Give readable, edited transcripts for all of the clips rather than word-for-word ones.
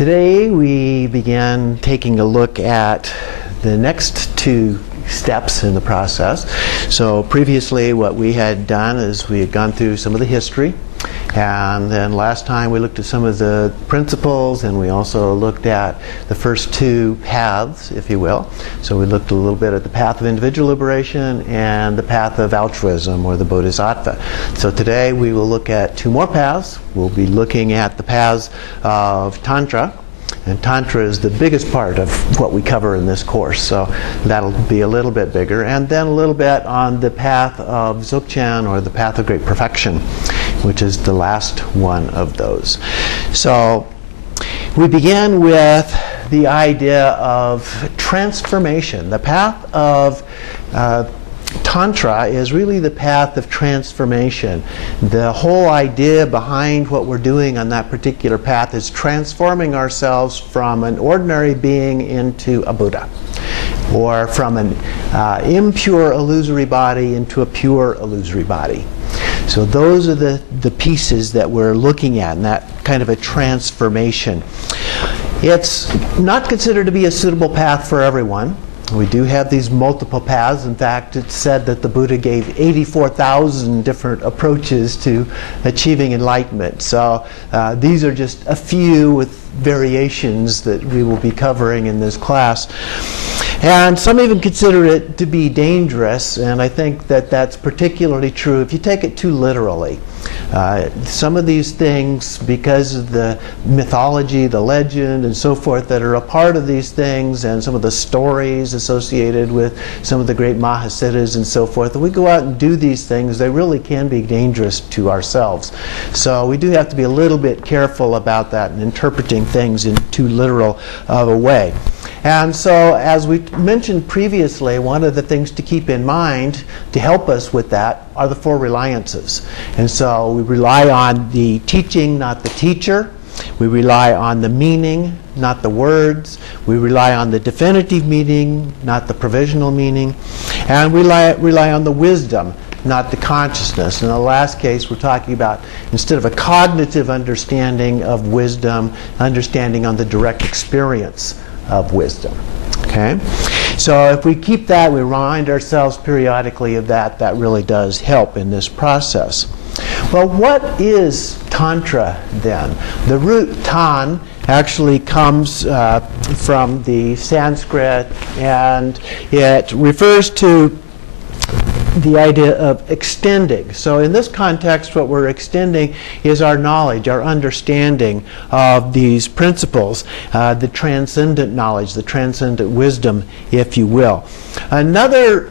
Today we began taking a look at the next two steps in the process. So previously what we had done is we had gone through some of the history, and then last time we looked at some of the principles, and we also looked at the first two paths, if you will. So we looked a little bit at the path of individual liberation and the path of altruism, or the bodhisattva. So today we will look at two more paths. We'll be looking at the paths of Tantra. And Tantra is the biggest part of what we cover in this course, so that'll be a little bit bigger. And then a little bit on the path of Dzogchen, or the path of great perfection, which is the last one of those. So we began with the idea of transformation. The path of Tantra is really the path of transformation. The whole idea behind what we're doing on that particular path is transforming ourselves from an ordinary being into a Buddha, or from an impure illusory body into a pure illusory body. So those are the pieces that we're looking at in that kind of a transformation. It's not considered to be a suitable path for everyone. We do have these multiple paths. In fact, it's said that the Buddha gave 84,000 different approaches to achieving enlightenment. So these are just a few with variations that we will be covering in this class. And some even consider it to be dangerous, and I think that that's particularly true if you take it too literally. Some of these things, because of the mythology, the legend, and so forth that are a part of these things, and some of the stories associated with some of the great Mahasiddhas and so forth, if we go out and do these things, they really can be dangerous to ourselves. So we do have to be a little bit careful about that and interpreting things in too literal of a way. And so, as we mentioned previously, one of the things to keep in mind to help us with that are the four reliances. And so we rely on the teaching, not the teacher. We rely on the meaning, not the words. We rely on the definitive meaning, not the provisional meaning. And we rely on the wisdom, not the consciousness. In the last case, we're talking about, instead of a cognitive understanding of wisdom, understanding on the direct experience of wisdom. Okay? So if we keep that, we remind ourselves periodically of that, that really does help in this process. Well, what is Tantra then? The root tan actually comes from the Sanskrit, and it refers to the idea of extending. So in this context, what we're extending is our knowledge, our understanding of these principles, the transcendent knowledge, the transcendent wisdom, if you will. Another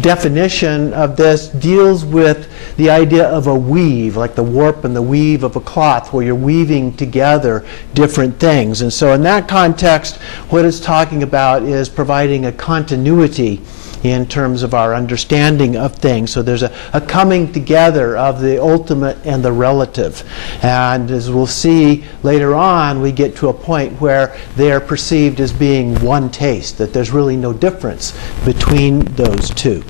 definition of this deals with the idea of a weave, like the warp and the weave of a cloth, where you're weaving together different things. And so in that context, what it's talking about is providing a continuity in terms of our understanding of things. So there's a coming together of the ultimate and the relative. And as we'll see later on, we get to a point where they are perceived as being one taste, that there's really no difference between those two.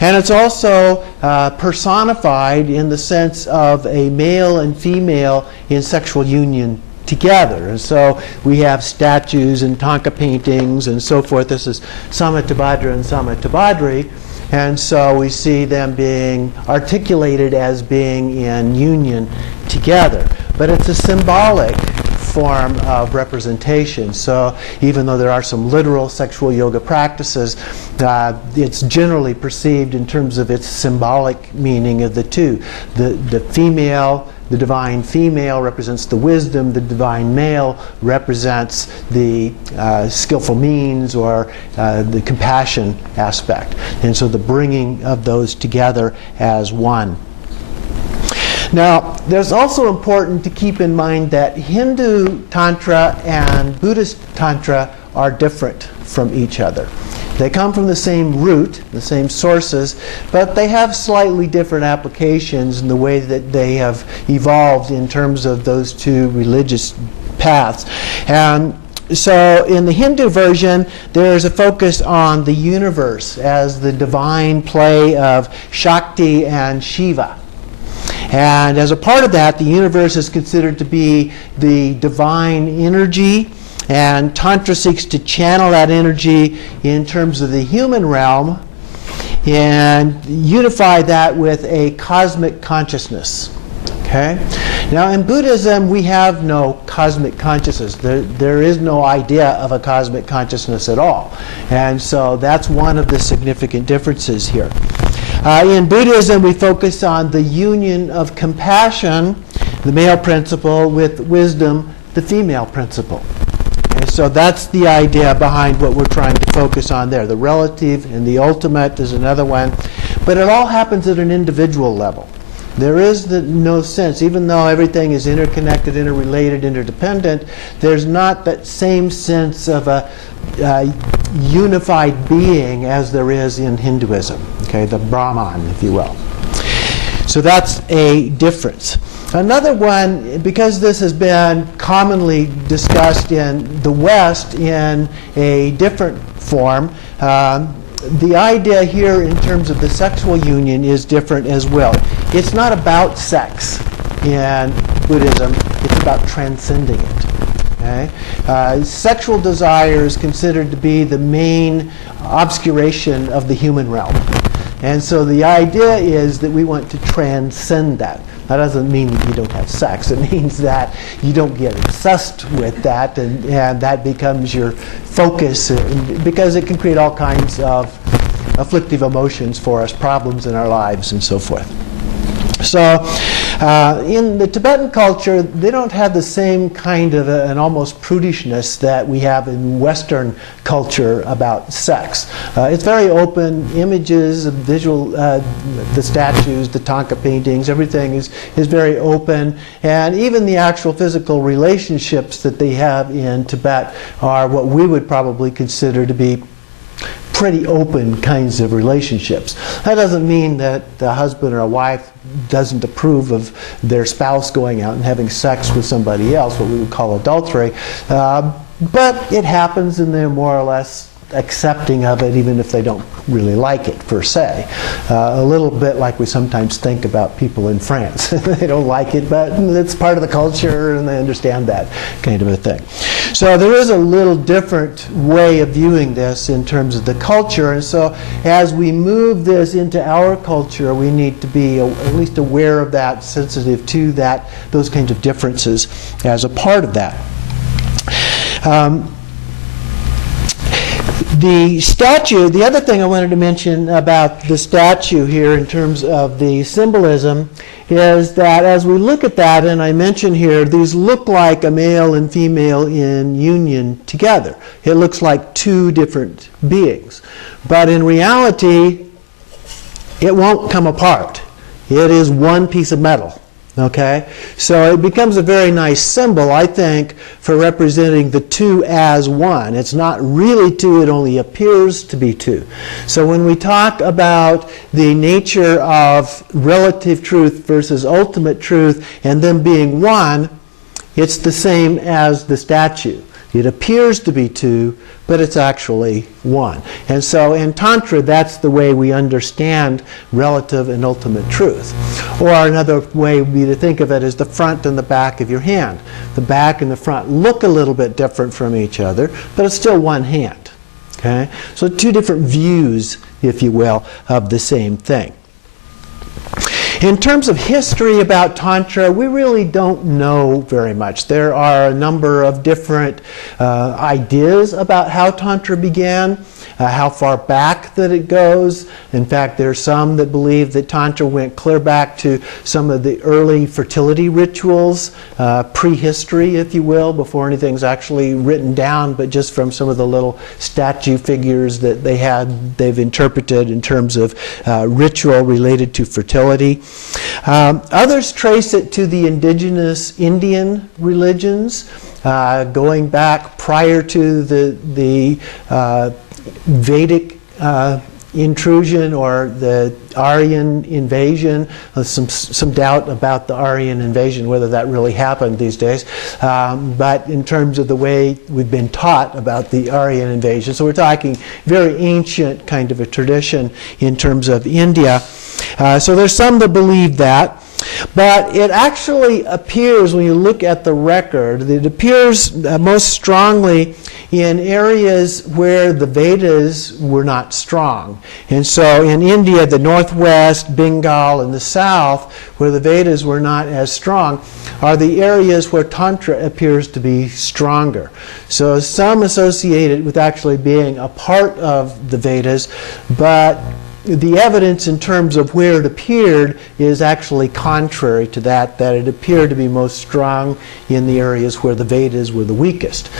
And it's also personified in the sense of a male and female in sexual union together. And so we have statues and Thangka paintings and so forth. This is Samattabhadra and Samattabhadri. And so we see them being articulated as being in union together. But it's a symbolic form of representation. So even though there are some literal sexual yoga practices, it's generally perceived in terms of its symbolic meaning of the two. The female, the divine female, represents the wisdom. The divine male represents the skillful means, or the compassion aspect. And so the bringing of those together as one. Now, there's also important to keep in mind that Hindu Tantra and Buddhist Tantra are different from each other. They come from the same root, the same sources, but they have slightly different applications in the way that they have evolved in terms of those two religious paths. And so in the Hindu version, there is a focus on the universe as the divine play of Shakti and Shiva. And as a part of that, the universe is considered to be the divine energy, and Tantra seeks to channel that energy in terms of the human realm and unify that with a cosmic consciousness. Okay? Now, in Buddhism, we have no cosmic consciousness. There is no idea of a cosmic consciousness at all. And so that's one of the significant differences here. In Buddhism, we focus on the union of compassion, the male principle, with wisdom, the female principle. Okay, so that's the idea behind what we're trying to focus on there. The relative and the ultimate is another one. But it all happens at an individual level. There is no sense, even though everything is interconnected, interrelated, interdependent, there's not that same sense of a unified being as there is in Hinduism, okay, the Brahman, if you will. So that's a difference. Another one, because this has been commonly discussed in the West in a different form, the idea here in terms of the sexual union is different as well. It's not about sex in Buddhism, it's about transcending it. Okay? Sexual desire is considered to be the main obscuration of the human realm. And so the idea is that we want to transcend that. That doesn't mean that you don't have sex. It means that you don't get obsessed with that, and that becomes your focus, because it can create all kinds of afflictive emotions for us, problems in our lives, and so forth. So in the Tibetan culture, they don't have the same kind of an almost prudishness that we have in Western culture about sex. It's very open. Images, visual, the statues, the Thangka paintings, everything is very open. And even the actual physical relationships that they have in Tibet are what we would probably consider to be pretty open kinds of relationships. That doesn't mean that the husband or a wife doesn't approve of their spouse going out and having sex with somebody else, what we would call adultery. But it happens, and they're more or less accepting of it, even if they don't really like it per se. A little bit like we sometimes think about people in France. They don't like it, but it's part of the culture, and they understand that kind of a thing. So there is a little different way of viewing this in terms of the culture, and so as we move this into our culture, we need to be at least aware of that, sensitive to that, those kinds of differences as a part of that. The statue, the other thing I wanted to mention about the statue here in terms of the symbolism is that as we look at that, and I mentioned here, these look like a male and female in union together. It looks like two different beings. But in reality, it won't come apart. It is one piece of metal. Okay? So it becomes a very nice symbol, I think, for representing the two as one. It's not really two, it only appears to be two. So when we talk about the nature of relative truth versus ultimate truth and them being one, it's the same as the statue. It appears to be two, but it's actually one. And so in Tantra, that's the way we understand relative and ultimate truth. Or another way would be to think of it as the front and the back of your hand. The back and the front look a little bit different from each other, but it's still one hand. Okay? So two different views, if you will, of the same thing. In terms of history about Tantra, we really don't know very much. There are a number of different ideas about how Tantra began, how far back that it goes. In fact, there are some that believe that Tantra went clear back to some of the early fertility rituals, prehistory, if you will, before anything's actually written down, but just from some of the little statue figures that they've interpreted in terms of ritual related to fertility. Others trace it to the indigenous Indian religions, going back prior to the Vedic intrusion or the Aryan invasion. Some doubt about the Aryan invasion, whether that really happened these days. But in terms of the way we've been taught about the Aryan invasion, so we're talking very ancient kind of a tradition in terms of India. So there's some that believe that. But it actually appears, when you look at the record, it appears most strongly in areas where the Vedas were not strong. And so in India, the northwest, Bengal, and the south, where the Vedas were not as strong, are the areas where Tantra appears to be stronger. So some associate it with actually being a part of the Vedas, but the evidence in terms of where it appeared is actually contrary to that it appeared to be most strong in the areas where the Vedas were the weakest.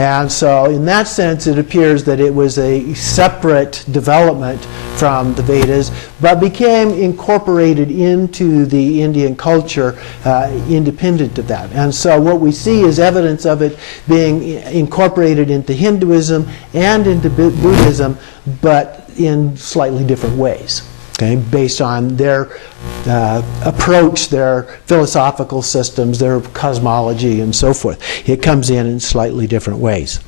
And so in that sense, it appears that it was a separate development from the Vedas, but became incorporated into the Indian culture independent of that. And so what we see is evidence of it being incorporated into Hinduism and into Buddhism, but in slightly different ways, okay, based on their approach, their philosophical systems, their cosmology, and so forth. It comes in slightly different ways.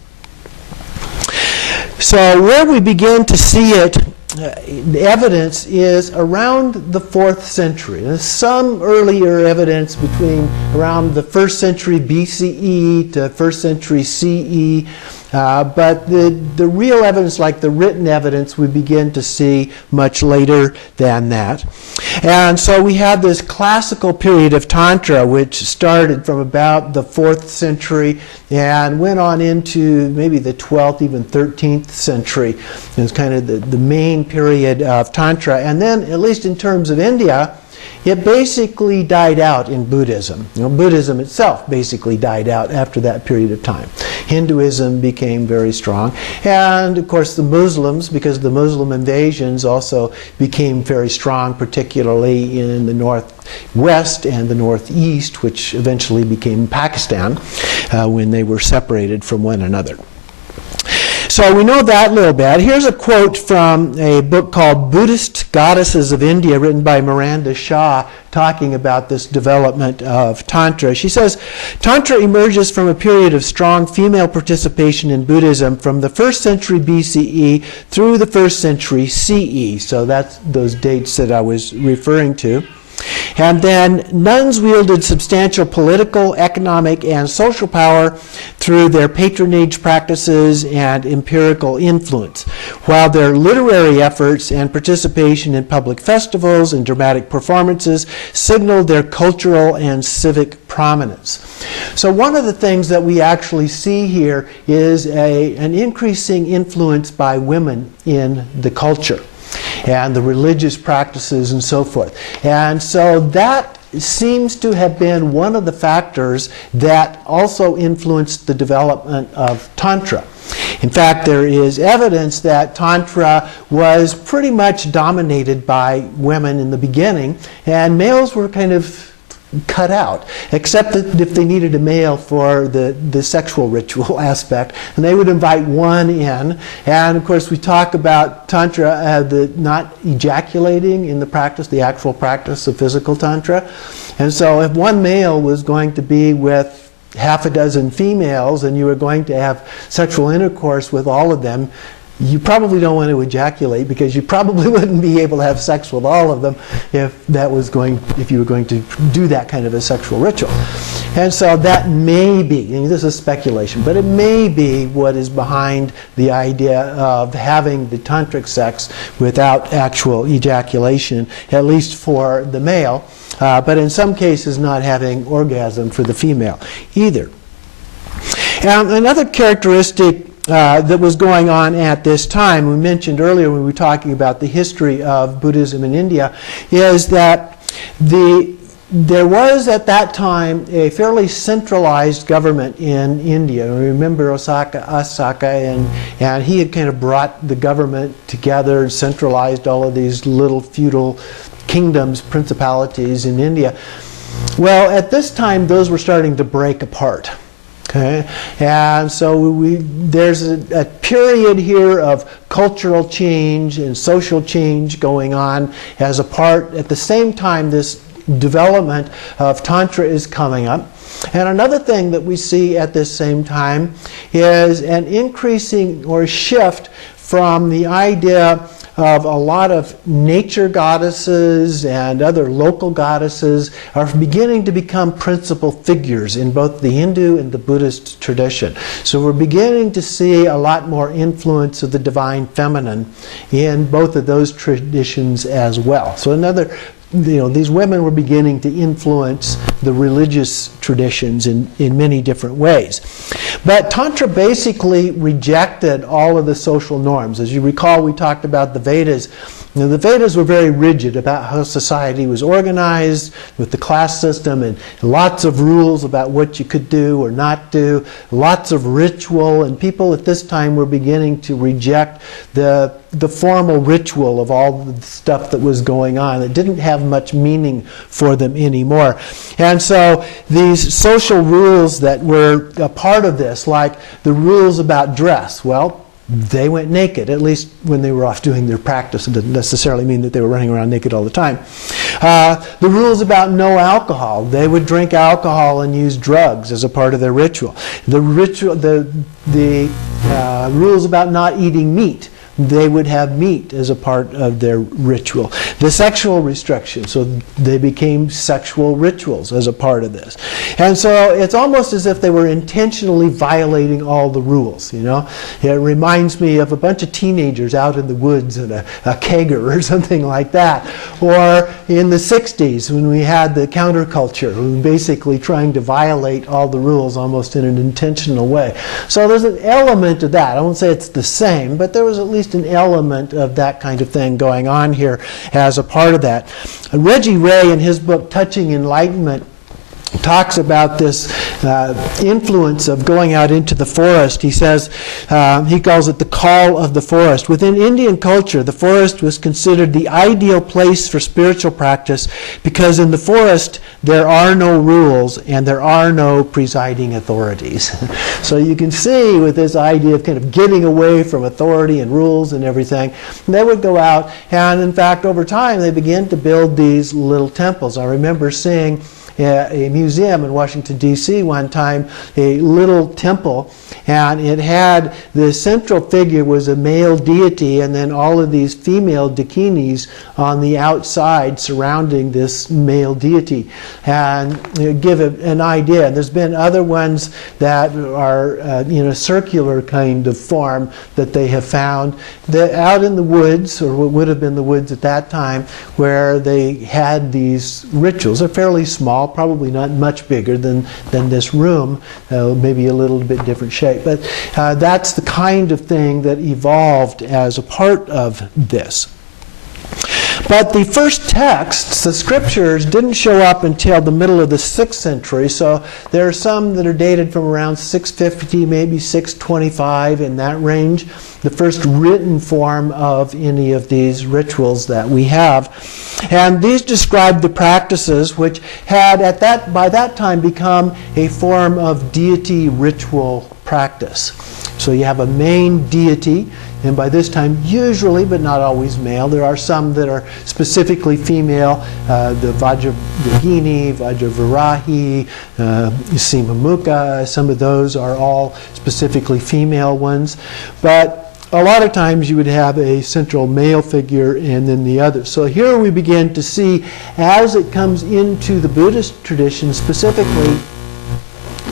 So where we begin to see it, the evidence is around the 4th century. There's some earlier evidence between around the 1st century BCE to 1st century CE. But the real evidence, like the written evidence, we begin to see much later than that. And so we have this classical period of Tantra, which started from about the 4th century and went on into maybe the 12th, even 13th century. It's kind of the main period of Tantra. And then, at least in terms of India, it basically died out in Buddhism. Buddhism itself basically died out after that period of time. Hinduism became very strong. And, of course, the Muslims, because the Muslim invasions, also became very strong, particularly in the northwest and the northeast, which eventually became Pakistan when they were separated from one another. So we know that little bit. Here's a quote from a book called Buddhist Goddesses of India, written by Miranda Shaw, talking about this development of Tantra. She says, Tantra emerges from a period of strong female participation in Buddhism from the 1st century BCE through the 1st century CE. So that's those dates that I was referring to. And then nuns wielded substantial political, economic, and social power through their patronage practices and empirical influence, while their literary efforts and participation in public festivals and dramatic performances signaled their cultural and civic prominence. So one of the things that we actually see here is an increasing influence by women in the culture and the religious practices and so forth. And so that seems to have been one of the factors that also influenced the development of Tantra. In fact, there is evidence that Tantra was pretty much dominated by women in the beginning, and males were kind of cut out, except that if they needed a male for the sexual ritual aspect, and they would invite one in. And of course we talk about Tantra, the not ejaculating in the practice, the actual practice of physical Tantra. And so if one male was going to be with half a dozen females and you were going to have sexual intercourse with all of them, you probably don't want to ejaculate, because you probably wouldn't be able to have sex with all of them if you were going to do that kind of a sexual ritual. And so that may be, and this is speculation, but it may be what is behind the idea of having the tantric sex without actual ejaculation, at least for the male, but in some cases not having orgasm for the female either. And another characteristic that was going on at this time, we mentioned earlier when we were talking about the history of Buddhism in India, is that there was at that time a fairly centralized government in India. Remember Asaka, and he had kind of brought the government together and centralized all of these little feudal kingdoms, principalities in India. Well, at this time, those were starting to break apart. Okay, and so there's a period here of cultural change and social change going on as a part. At the same time, this development of Tantra is coming up. And another thing that we see at this same time is an increasing or shift from the idea of a lot of nature goddesses and other local goddesses are beginning to become principal figures in both the Hindu and the Buddhist tradition. So we're beginning to see a lot more influence of the divine feminine in both of those traditions as well. So these women were beginning to influence the religious traditions in many different ways. But Tantra basically rejected all of the social norms. As you recall, we talked about the Vedas. The Vedas were very rigid about how society was organized with the class system, and lots of rules about what you could do or not do, lots of ritual, and people at this time were beginning to reject the formal ritual of all the stuff that was going on. It didn't have much meaning for them anymore. And so these social rules that were a part of this, like the rules about dress, well, they went naked, at least when they were off doing their practice. It didn't necessarily mean that they were running around naked all the time. The rules about no alcohol, they would drink alcohol and use drugs as a part of their ritual. The rules about not eating meat, they would have meat as a part of their ritual. The sexual restrictions, so they became sexual rituals as a part of this. And so it's almost as if they were intentionally violating all the rules, you know. It reminds me of a bunch of teenagers out in the woods in a kegger or something like that. Or in the 60s when we had the counterculture, who were basically trying to violate all the rules almost in an intentional way. So there's an element of that. I won't say it's the same, but there was at least an element of that kind of thing going on here as a part of that. Reggie Ray, in his book Touching Enlightenment, talks about this influence of going out into the forest. He says, he calls it the call of the forest. Within Indian culture, the forest was considered the ideal place for spiritual practice because in the forest there are no rules and there are no presiding authorities. So you can see with this idea of kind of getting away from authority and rules and everything, they would go out, and in fact over time they began to build these little temples. I remember seeing a museum in Washington, D.C. one time, a little temple, and it had, the central figure was a male deity and then all of these female dakinis on the outside surrounding this male deity. And give an idea. There's been other ones that are in a circular kind of form that they have found out in the woods, or what would have been the woods at that time, where they had these rituals. They're fairly small, probably not much bigger than this room, maybe a little bit different shape. But that's the kind of thing that evolved as a part of this. But the first texts, the scriptures, didn't show up until the middle of the 6th century. So there are some that are dated from around 650, maybe 625, in that range. The first written form of any of these rituals that we have. And these describe the practices which had by that time become a form of deity ritual practice. So you have a main deity, and by this time, usually, but not always male. There are some that are specifically female, the Vajrayogini, Vajravarahi, Simamukha, some of those are all specifically female ones. But a lot of times you would have a central male figure and then the others. So here we begin to see, as it comes into the Buddhist tradition specifically,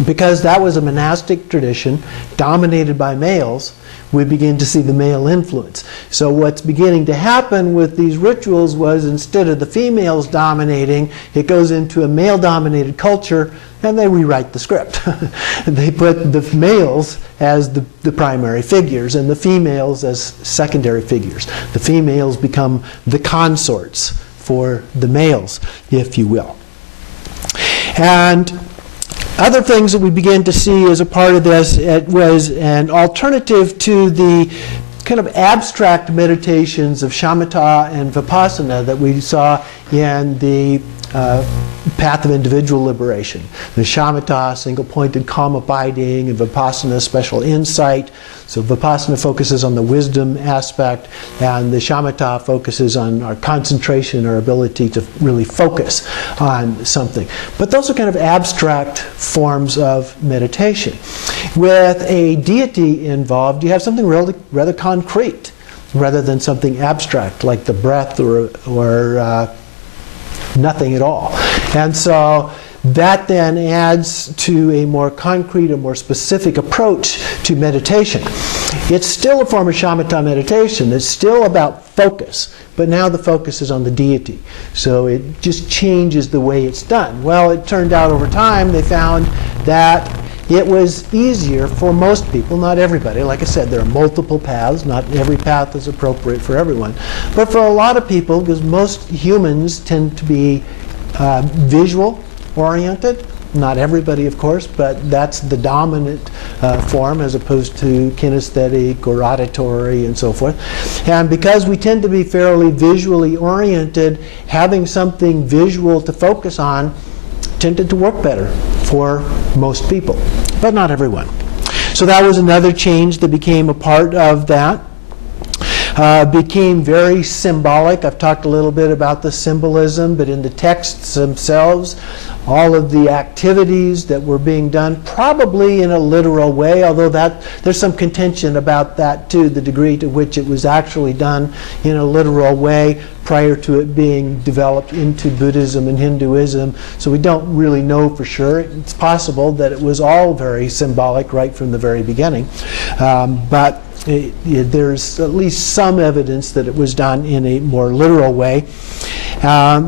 because that was a monastic tradition dominated by males, we begin to see the male influence. So what's beginning to happen with these rituals was, instead of the females dominating, it goes into a male-dominated culture, and they rewrite the script. They put the males as the primary figures and the females as secondary figures. The females become the consorts for the males, if you will. And other things that we begin to see as a part of this, it was an alternative to the kind of abstract meditations of shamatha and vipassana that we saw in the path of individual liberation. The shamatha, single-pointed calm abiding, and vipassana, special insight. So vipassana focuses on the wisdom aspect, and the shamatha focuses on our concentration, our ability to really focus on something. But those are kind of abstract forms of meditation. With a deity involved, you have something rather concrete. rather than something abstract like the breath or nothing at all. And so that then adds to a more concrete, a more specific approach to meditation. It's still a form of shamatha meditation. It's still about focus, but now the focus is on the deity. So it just changes the way it's done. Well, it turned out over time they found that it was easier for most people, not everybody. Like I said, there are multiple paths. Not every path is appropriate for everyone. But for a lot of people, because most humans tend to be visual oriented. Not everybody, of course, but that's the dominant form as opposed to kinesthetic or auditory and so forth. And because we tend to be fairly visually oriented, having something visual to focus on tended to work better for most people, but not everyone. So that was another change that became a part of that. Became very symbolic. I've talked a little bit about the symbolism, but in the texts themselves, all of the activities that were being done, probably in a literal way, although there's some contention about that too, the degree to which it was actually done in a literal way prior to it being developed into Buddhism and Hinduism. So we don't really know for sure. It's possible that it was all very symbolic right from the very beginning. But there's at least some evidence that it was done in a more literal way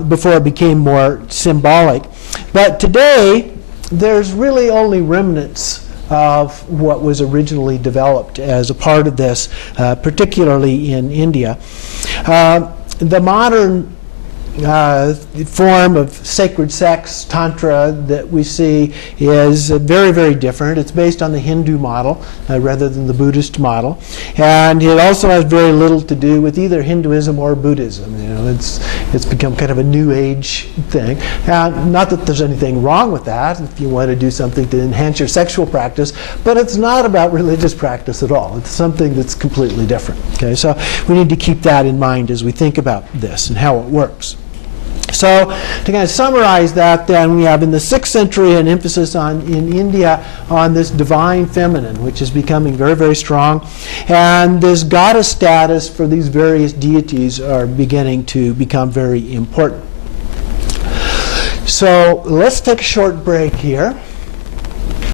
before it became more symbolic. But today, there's really only remnants of what was originally developed as a part of this, particularly in India. The modern form of sacred sex, Tantra, that we see is very, very different. It's based on the Hindu model rather than the Buddhist model. And it also has very little to do with either Hinduism or Buddhism. You know, it's become kind of a new age thing. Not that there's anything wrong with that if you want to do something to enhance your sexual practice, but it's not about religious practice at all. It's something that's completely different. Okay, so we need to keep that in mind as we think about this and how it works. So to kind of summarize that, then we have in the 6th century an emphasis in India on this divine feminine, which is becoming very, very strong. And this goddess status for these various deities are beginning to become very important. So let's take a short break here.